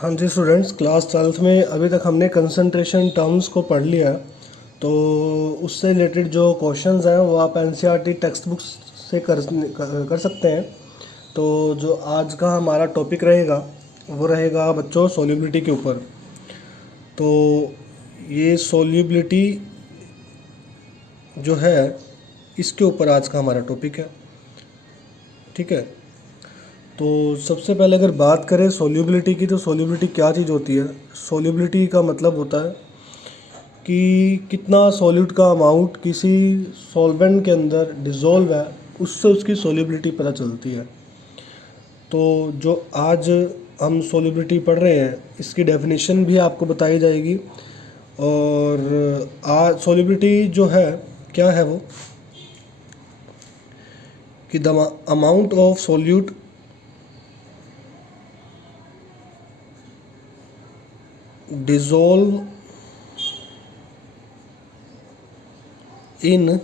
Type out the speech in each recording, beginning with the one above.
हाँ जी students, class 12th में अभी तक हमने कंसंट्रेशन टर्म्स को पढ़ लिया। तो उससे रिलेटेड जो क्वेश्चंस हैं वो आप एनसीईआरटी टेक्स्ट बुक्स से कर सकते हैं। तो जो आज का हमारा टॉपिक रहेगा वो रहेगा बच्चों सोल्यूबिलिटी के ऊपर। तो ये सोल्यूबिलिटी जो है इसके ऊपर आज का हमारा टॉपिक है, ठीक है। तो सबसे पहले अगर बात करें सोल्यूबिलिटी की, तो सोल्यूबिलिटी क्या चीज़ होती है। सोल्यूबिलिटी का मतलब होता है कि कितना सॉल्यूट का अमाउंट किसी सॉल्वेंट के अंदर डिज़ोल्व है, उससे उसकी सोल्यूबिलिटी पता चलती है। तो जो आज हम सोल्यूबिलिटी पढ़ रहे हैं इसकी डेफिनेशन भी आपको बताई जाएगी। और आज सोल्यूबिलिटी जो है क्या है वो कि the amount of solute dissolve इन,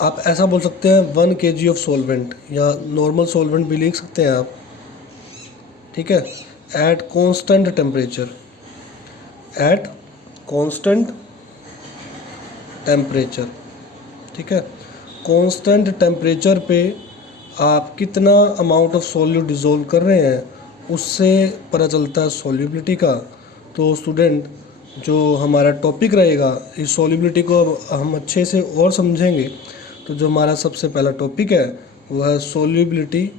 आप ऐसा बोल सकते हैं 1 kg ऑफ सॉल्वेंट, या नॉर्मल सॉल्वेंट भी लिख सकते हैं आप, ठीक है। At constant temperature, at constant temperature, ठीक है। कांस्टेंट टेम्परेचर पे आप कितना अमाउंट ऑफ सॉल्यूट डिज़ोल्व कर रहे हैं उससे पता चलता है सॉल्युबिलिटी का। तो स्टूडेंट, जो हमारा टॉपिक रहेगा इस सॉल्युबिलिटी को हम अच्छे से और समझेंगे। तो जो हमारा सबसे पहला टॉपिक है वो है solubility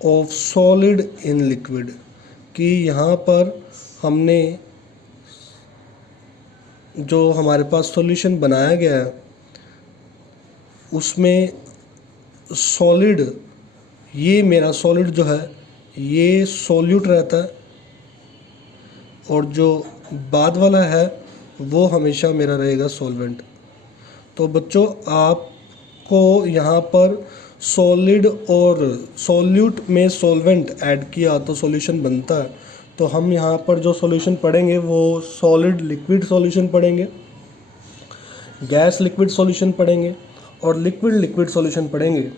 of solid in liquid, कि यहाँ पर हमने जो हमारे पास सॉल्यूशन बनाया गया है उसमें सॉलिड, ये मेरा सॉलिड जो है ये सॉल्यूट रहता है, और जो बाद वाला है वो हमेशा मेरा रहेगा सॉल्वेंट। तो बच्चों, आपको यहाँ पर सॉलिड और सॉल्यूट में सॉल्वेंट ऐड किया तो सॉल्यूशन बनता है। तो हम यहाँ पर जो सॉल्यूशन पढ़ेंगे वो सॉलिड लिक्विड सॉल्यूशन पढ़ेंगे, गैस लिक्विड सॉल्यूशन पढ़ेंगे और लिक्विड लिक्विड सॉल्यूशन पढ़ेंगे।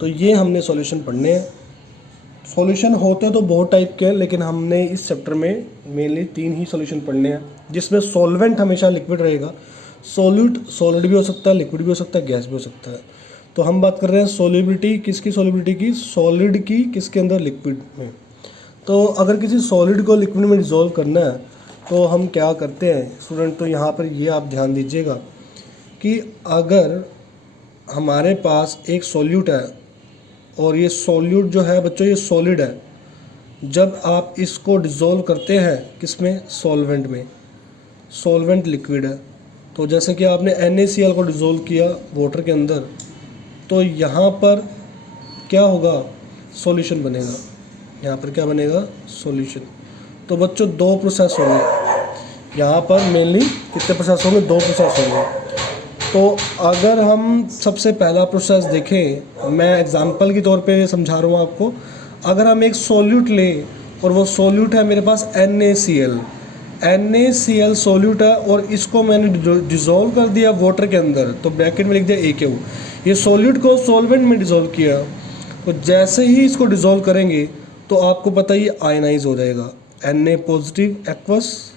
तो ये हमने सॉल्यूशन पढ़ने हैं। सॉल्यूशन होते तो बहुत टाइप के हैं, लेकिन हमने इस चैप्टर में मेनली 3 ही सॉल्यूशन पढ़ने हैं, जिसमें सॉल्वेंट हमेशा लिक्विड रहेगा। सॉल्यूट सॉलिड भी हो सकता है, लिक्विड भी हो सकता है, गैस भी हो सकता है। तो हम बात कर रहे हैं सॉल्युबिलिटी किसकी, सॉल्युबिलिटी की, सॉलिड की किसके अंदर, लिक्विड में। तो अगर किसी सॉलिड को लिक्विड में डिज़ोल्व करना है तो हम क्या करते हैं स्टूडेंट। तो यहाँ पर ये आप ध्यान दीजिएगा कि अगर हमारे पास एक सॉल्यूट है और ये सॉल्यूट जो है बच्चों ये सॉलिड है, जब आप इसको डिज़ोल्व करते हैं किसमें, सॉल्वेंट में, सॉल्वेंट लिक्विड है। तो जैसे कि आपने NaCl को डिज़ोल्व किया वाटर के अंदर, तो यहाँ पर क्या होगा, सॉल्यूशन बनेगा। यहाँ पर क्या बनेगा, सॉल्यूशन। तो बच्चों 2 प्रोसेस होंगे यहाँ पर, मेनली कितने प्रोसेस होंगे, 2 प्रोसेस होंगे। तो अगर हम सबसे पहला प्रोसेस देखें, मैं एग्जांपल के तौर पे समझा रहा हूँ आपको। अगर हम एक सॉल्यूट लें और वो सॉल्यूट है मेरे पास NaCl सॉल्यूट है, और इसको मैंने डिज़ोल्व कर दिया वाटर के अंदर, तो ब्रैकेट में लिख दिया AQ। ये सॉल्यूट को सॉल्वेंट में डिज़ोल्व किया, तो जैसे ही इसको डिज़ोल्व करेंगे तो आपको पता ही आयनाइज हो जाएगा, Na पॉजिटिव एक्वस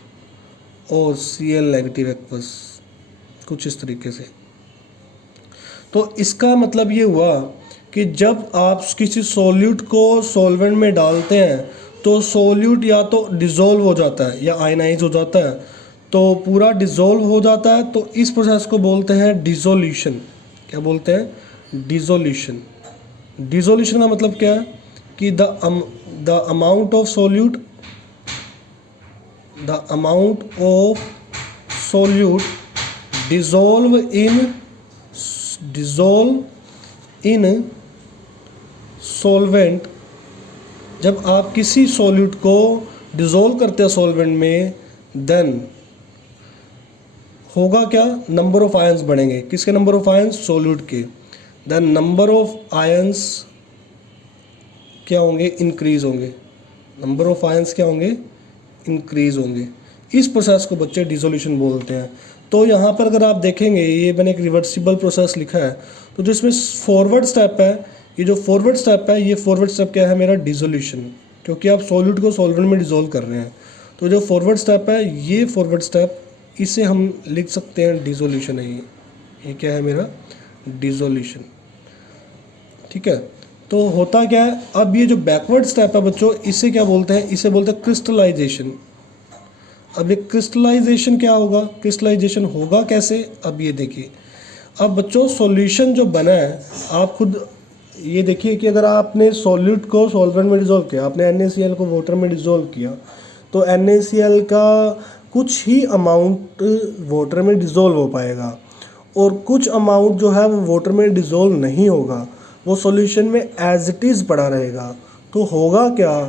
और Cl नेगेटिव एक्वस, कुछ इस तरीके से। तो इसका मतलब ये हुआ कि जब आप किसी सॉल्यूट को सॉल्वेंट में डालते हैं तो सॉल्यूट या तो डिज़ोल्व हो जाता है या आयनाइज हो जाता है। तो पूरा डिज़ोल्व हो जाता है, तो इस प्रोसेस को बोलते हैं डिसोल्यूशन। क्या बोलते हैं, डिसोल्यूशन। डिसोल्यूशन का मतलब क्या है कि the amount of solute, the amount of solute dissolve in solvent. जब आप किसी सॉल्यूट को डिज़ोल्व करते हैं सॉल्वेंट में, देन होगा क्या, नंबर ऑफ आयंस बढ़ेंगे। किसके नंबर ऑफ आयंस, सॉल्यूट के। देन नंबर ऑफ आयंस क्या होंगे, इंक्रीज होंगे। नंबर ऑफ आयंस क्या होंगे, इंक्रीज होंगे। इस प्रोसेस को बच्चे डिसोल्यूशन बोलते हैं। तो यहाँ पर अगर आप देखेंगे, ये मैंने एक रिवर्सिबल प्रोसेस लिखा है, तो जो इसमें फॉरवर्ड स्टेप है, ये जो फॉरवर्ड स्टेप है, ये फॉरवर्ड स्टेप क्या है मेरा, डिसोल्यूशन। क्योंकि आप सॉल्यूट को सॉल्वेंट में डिज़ोल्व कर रहे हैं। तो जो फॉरवर्ड स्टेप है, ये फॉरवर्ड स्टेप, इसे हम लिख सकते हैं डिसोल्यूशन है। ये क्या है मेरा, डिसोल्यूशन। ठीक है, तो होता क्या है, अब ये जो बैकवर्ड स्टेप है बच्चों, इसे क्या बोलते हैं, इसे बोलते हैं क्रिस्टलाइजेशन। अब ये क्रिस्टलाइजेशन क्या होगा, क्रिस्टलाइजेशन होगा कैसे, अब ये देखिए। अब बच्चों सॉल्यूशन जो बना है, आप खुद ये देखिए कि अगर आपने सॉल्यूट को सॉल्वेंट में डिज़ोल्व किया, आपने NaCl को वाटर में डिज़ोल्व किया, तो NaCl का कुछ ही अमाउंट वाटर में डिज़ोल्व हो पाएगा और कुछ अमाउंट जो है वो वाटर में डिज़ोल्व नहीं होगा, वो सॉल्यूशन में एज इट इज़ पड़ा रहेगा। तो होगा क्या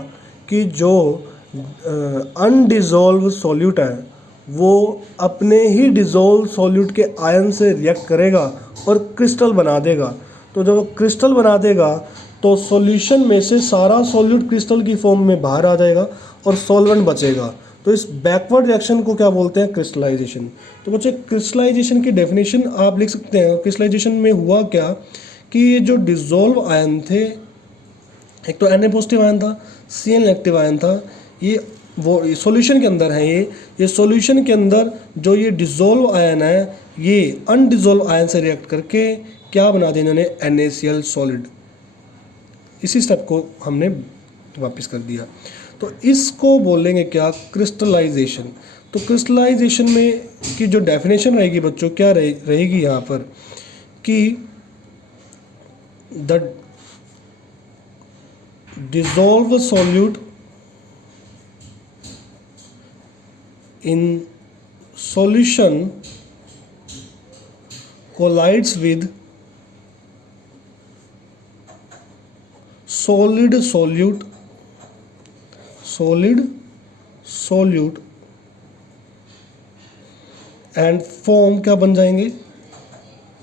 कि जो अनडिज़ोल्व सॉल्यूट है वो अपने ही डिज़ोल्व सॉल्यूट के आयन से रिएक्ट करेगा और क्रिस्टल बना देगा। तो जब वो क्रिस्टल बना देगा तो सॉल्यूशन में से सारा सॉल्यूट क्रिस्टल की फॉर्म में बाहर आ जाएगा और सॉल्वेंट बचेगा। तो इस बैकवर्ड रिएक्शन को क्या बोलते हैं, क्रिस्टलाइजेशन। तो बच्चे क्रिस्टलाइजेशन की डेफिनेशन आप लिख सकते हैं। क्रिस्टलाइजेशन में हुआ क्या कि ये जो डिज़ोल्व आयन थे, एक तो Na पॉजिटिव आयन था, Cl नेगेटिव आयन था, ये वो सॉल्यूशन के अंदर है। ये सॉल्यूशन के अंदर जो ये डिज़ोल्व आयन है, ये अनडिज़ोल्व आयन से रिएक्ट करके क्या बना दिया इन्होंने, NaCl सॉलिड। इसी स्टेप को हमने वापस कर दिया। तो इसको बोलेंगे क्या, क्रिस्टलाइजेशन। तो क्रिस्टलाइजेशन में की जो डेफिनेशन रहेगी बच्चों, क्या रहेगी यहाँ पर कि the dissolve solute in solution collides with solid solute and form क्या बन जाएंगे,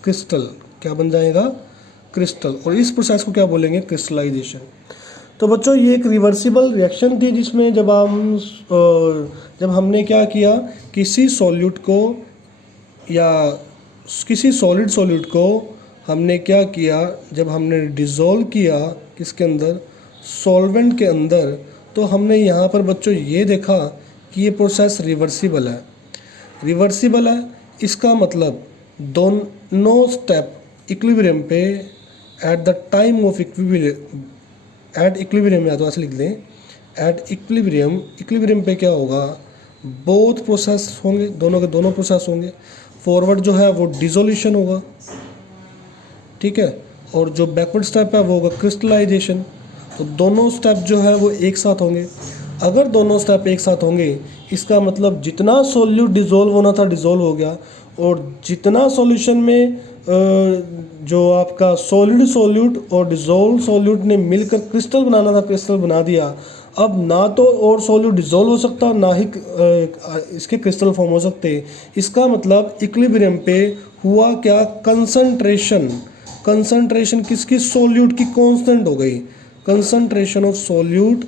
क्रिस्टल। क्या बन जाएगा, क्रिस्टल। और इस प्रोसेस को क्या बोलेंगे, क्रिस्टलाइजेशन। तो बच्चों ये एक रिवर्सिबल रिएक्शन थी जिसमें जब हमने क्या किया, किसी सॉल्यूट को या किसी सॉलिड सॉल्यूट को हमने क्या किया, जब हमने डिज़ोल्व किया किसके अंदर, सॉल्वेंट के अंदर, तो हमने यहाँ पर बच्चों ये देखा कि ये प्रोसेस रिवर्सिबल है। रिवर्सिबल है इसका मतलब दोनों स्टेप इक्विलिब्रियम पे at the time of equilibrium, at equilibrium, या तो ऐसे लिख दें, एट इक्विलिब्रियम पे क्या होगा, बोथ प्रोसेस होंगे, दोनों के दोनों प्रोसेस होंगे। फॉरवर्ड जो है वो डिसोल्यूशन होगा, ठीक है, और जो बैकवर्ड स्टेप है वो होगा क्रिस्टलाइजेशन। तो दोनों स्टेप जो है वो एक साथ होंगे। अगर दोनों स्टेप एक साथ होंगे, इसका मतलब जितना सॉल्यूट डिज़ोल्व होना था डिज़ोल्व हो गया, और जितना सॉल्यूशन में जो आपका सॉलिड सॉल्यूट और डिज़ोल्व सॉल्यूट ने मिलकर क्रिस्टल बनाना था, क्रिस्टल बना दिया। अब ना तो और सॉल्यूट डिज़ोल्व हो सकता, ना ही इसके क्रिस्टल फॉर्म हो सकते। इसका मतलब इक्विलिब्रियम पे हुआ क्या, कंसंट्रेशन किसकी, सॉल्यूट की कांस्टेंट हो गई। Concentration of solute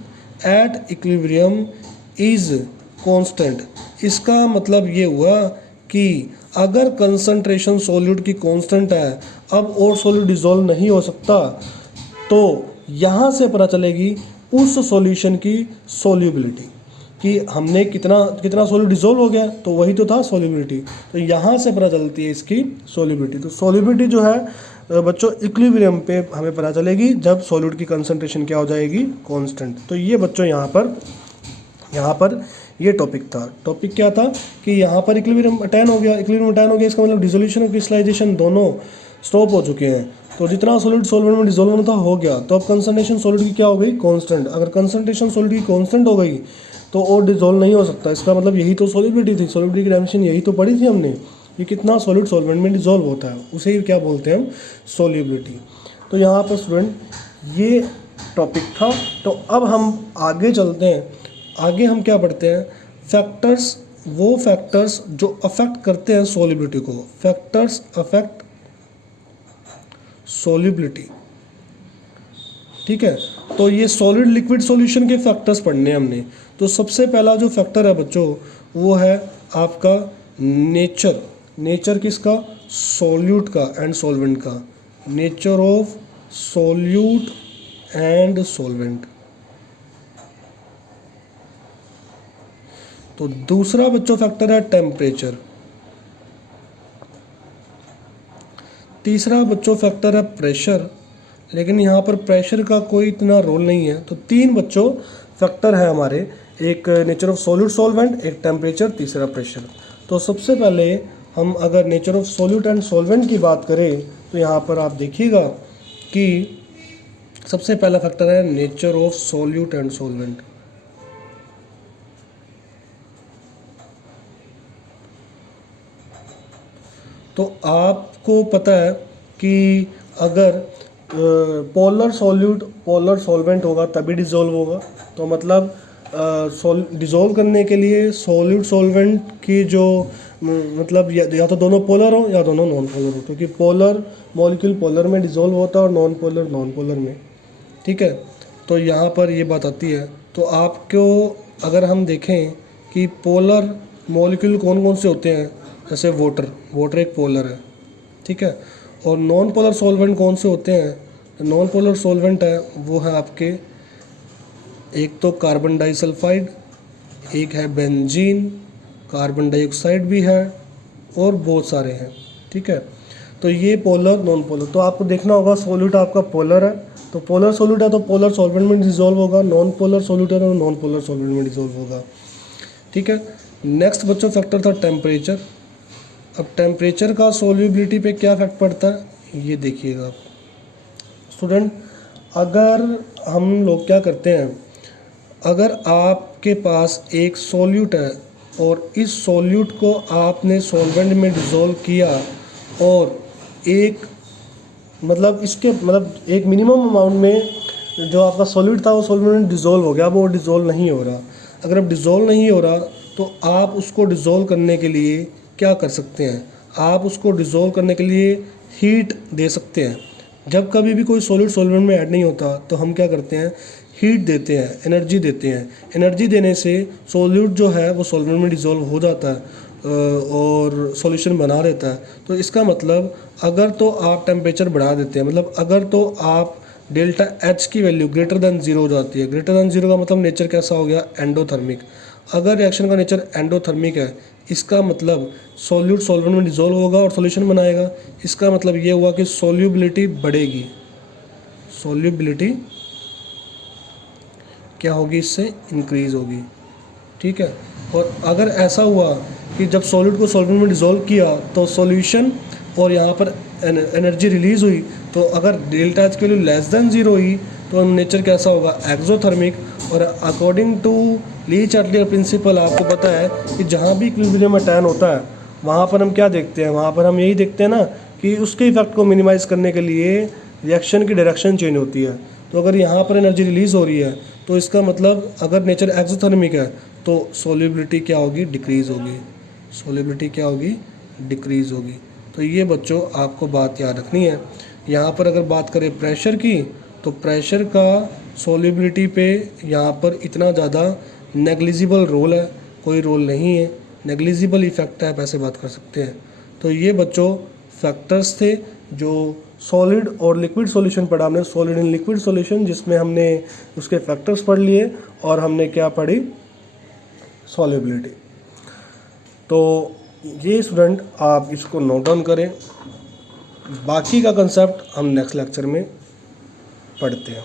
at equilibrium is constant. इसका मतलब ये हुआ कि अगर कंसंट्रेशन सॉल्यूट की कांस्टेंट है, अब और सॉल्यूट डिज़ोल्व नहीं हो सकता, तो यहाँ से पता चलेगी उस सॉल्यूशन की सॉल्युबिलिटी कि हमने कितना सॉल्यूट डिज़ोल्व हो गया, तो वही तो था सॉल्युबिलिटी। तो यहाँ से पता चलती है इसकी सॉल्युबिलिटी। तो सॉल्युबिलिटी जो है बच्चों इक्विलिब्रियम पे हमें पता चलेगी जब सॉल्यूट की कंसंट्रेशन क्या हो जाएगी, कांस्टेंट। तो ये बच्चों यहाँ पर ये टॉपिक था। टॉपिक क्या था कि यहाँ पर इक्विलिब्रियम अटैन हो गया। इसका मतलब डिसोल्यूशन और क्रिस्टलाइजेशन दोनों स्टॉप हो चुके हैं। तो जितना सॉलिड सॉल्वेंट में डिसोल्व होना था हो गया। तो अब कंसंट्रेशन सॉलिड की क्या हो गई, कांस्टेंट। अगर कंसंट्रेशन सॉलिड की कांस्टेंट हो गई तो और डिसोल्व नहीं हो सकता। इसका मतलब यही तो सॉल्युबिलिटी थी। सॉल्युबिलिटी की डेफिनेशन यही तो पढ़ी थी हमने, ये कितना सॉलिड सॉल्वेंट में डिसोल्व होता है, उसे ही क्या बोलते हैं हम, सॉल्युबिलिटी। तो यहाँ पर स्टूडेंट ये टॉपिक था। तो अब हम आगे चलते हैं। आगे हम क्या पढ़ते हैं, फैक्टर्स, वो फैक्टर्स जो अफेक्ट करते हैं सॉल्युबिलिटी को। फैक्टर्स अफेक्ट सॉल्युबिलिटी, ठीक है। तो ये सॉलिड लिक्विड सॉल्यूशन के फैक्टर्स पढ़ने हैं हमने। तो सबसे पहला जो फैक्टर है बच्चों वो है आपका नेचर किसका, सॉल्यूट का एंड सॉल्वेंट का। Nature of solute and solvent, तो दूसरा बच्चों फैक्टर है टेम्परेचर। तीसरा बच्चों फैक्टर है प्रेशर, लेकिन यहाँ पर प्रेशर का कोई इतना रोल नहीं है। तो तीन बच्चों फैक्टर है हमारे, एक नेचर ऑफ सॉल्यूट सॉल्वेंट, एक टेम्परेचर, तीसरा प्रेशर। तो सबसे पहले हम अगर nature of solute and solvent की बात करें तो यहाँ पर आप देखिएगा कि सबसे पहला फैक्टर है nature of solute and solvent. तो आपको पता है कि अगर पोलर सॉल्यूट पोलर सॉल्वेंट होगा तभी डिज़ोल्व होगा। तो मतलब डिज़ोल्व करने के लिए सॉल्यूट सॉल्वेंट की जो मतलब या तो दोनों पोलर हो या दोनों नॉन पोलर हो, क्योंकि पोलर मॉलिक्यूल पोलर में डिज़ोल्व होता है और नॉन पोलर में। ठीक है, तो यहाँ पर ये बात आती है। तो आपको अगर हम देखें कि पोलर मॉलिक्यूल कौन कौन से होते हैं, जैसे वाटर एक पोलर है। ठीक है, और नॉन पोलर सॉल्वेंट कौन से होते हैं? नॉन पोलर सॉल्वेंट है वो है आपके, एक तो कार्बन डाइसल्फाइड, एक है बेंजीन, कार्बन डाइऑक्साइड भी है और बहुत सारे हैं। ठीक है, तो ये पोलर नॉन पोलर। तो आपको देखना होगा सॉल्यूट आपका पोलर है तो पोलर सॉल्यूट है तो पोलर सॉल्वेंट में डिसॉल्व होगा, नॉन पोलर सॉल्यूट है तो नॉन पोलर सॉल्वेंट में डिसॉल्व होगा। ठीक है, नेक्स्ट बच्चों फैक्टर था टेम्परेचर। अब टेम्परेचर का सॉल्युबिलिटी पे क्या इफेक्ट पड़ता है ये देखिएगा आप स्टूडेंट। अगर हम लोग क्या करते हैं, अगर आपके पास एक सॉल्यूट है और इस सॉल्यूट को आपने सॉल्वेंट में डिज़ोल्व किया और एक मतलब इसके मतलब एक मिनिमम अमाउंट में जो आपका सॉल्यूट था वो सॉल्वेंट में डिज़ोल्व हो गया, अब वो डिज़ोल्व नहीं हो रहा। अगर अब डिज़ोल्व नहीं हो रहा तो आप उसको डिज़ोल्व करने के लिए क्या कर सकते हैं, आप उसको डिज़ोल्व करने के लिए हीट दे सकते हैं। जब कभी भी कोई सॉल्यूट सॉल्वेंट में ऐड नहीं होता तो हम क्या करते हैं, हीट देते हैं, एनर्जी देते हैं। एनर्जी देने से सॉल्यूट जो है वो सॉल्वेंट में डिज़ोल्व हो जाता है और सॉल्यूशन बना देता है। तो इसका मतलब अगर तो आप टेम्परेचर बढ़ा देते हैं, मतलब अगर तो आप डेल्टा एच की वैल्यू ग्रेटर दैन जीरो हो जाती है। ग्रेटर दैन जीरो का मतलब नेचर कैसा हो गया, एंडोथर्मिक। अगर रिएक्शन का नेचर एंडोथर्मिक है, इसका मतलब सॉल्यूट सॉल्वेंट में डिज़ोल्व होगा और सॉल्यूशन बनाएगा। इसका मतलब ये हुआ कि सॉल्युबिलिटी बढ़ेगी, सॉल्युबिलिटी क्या होगी, इससे इंक्रीज़ होगी। ठीक है, और अगर ऐसा हुआ कि जब सॉल्यूट को सॉल्वेंट में डिज़ोल्व किया तो सॉल्यूशन और यहाँ पर एनर्जी रिलीज़ हुई, तो अगर डेल्टा एच की वैल्यू लेस दैन जीरो हुई तो नेचर कैसा होगा, एक्सोथर्मिक। और अकॉर्डिंग टू ली चार्टियर प्रिंसिपल आपको पता है कि जहाँ भी इक्विलिब्रियम अटैन होता है वहाँ पर हम क्या देखते हैं, वहाँ पर हम यही देखते हैं ना कि उसके इफेक्ट को मिनिमाइज़ करने के लिए रिएक्शन की डायरेक्शन चेंज होती है। तो अगर यहाँ पर एनर्जी रिलीज़ हो रही है तो इसका मतलब अगर नेचर एक्सोथर्मिक है तो सॉल्युबिलिटी क्या होगी, डिक्रीज़ होगी। सॉल्युबिलिटी क्या होगी, डिक्रीज़ होगी। तो ये बच्चों आपको बात याद रखनी है। यहाँ पर अगर बात करें प्रेशर की तो प्रेशर का सॉल्युबिलिटी पे यहाँ पर इतना ज़्यादा नेग्लिजिबल रोल है, कोई रोल नहीं है, नेग्लिजिबल इफेक्ट है, आप ऐसे बात कर सकते हैं। तो ये बच्चों फैक्टर्स थे जो सॉलिड और लिक्विड सॉल्यूशन पढ़ा हमने, सॉलिड एंड लिक्विड सॉल्यूशन, जिसमें हमने उसके फैक्टर्स पढ़ लिए और हमने क्या पढ़ी, सॉल्युबिलिटी। तो ये स्टूडेंट आप इसको नोट डाउन करें, बाकी का कंसेप्ट हम नेक्स्ट लेक्चर में पढ़ते हैं।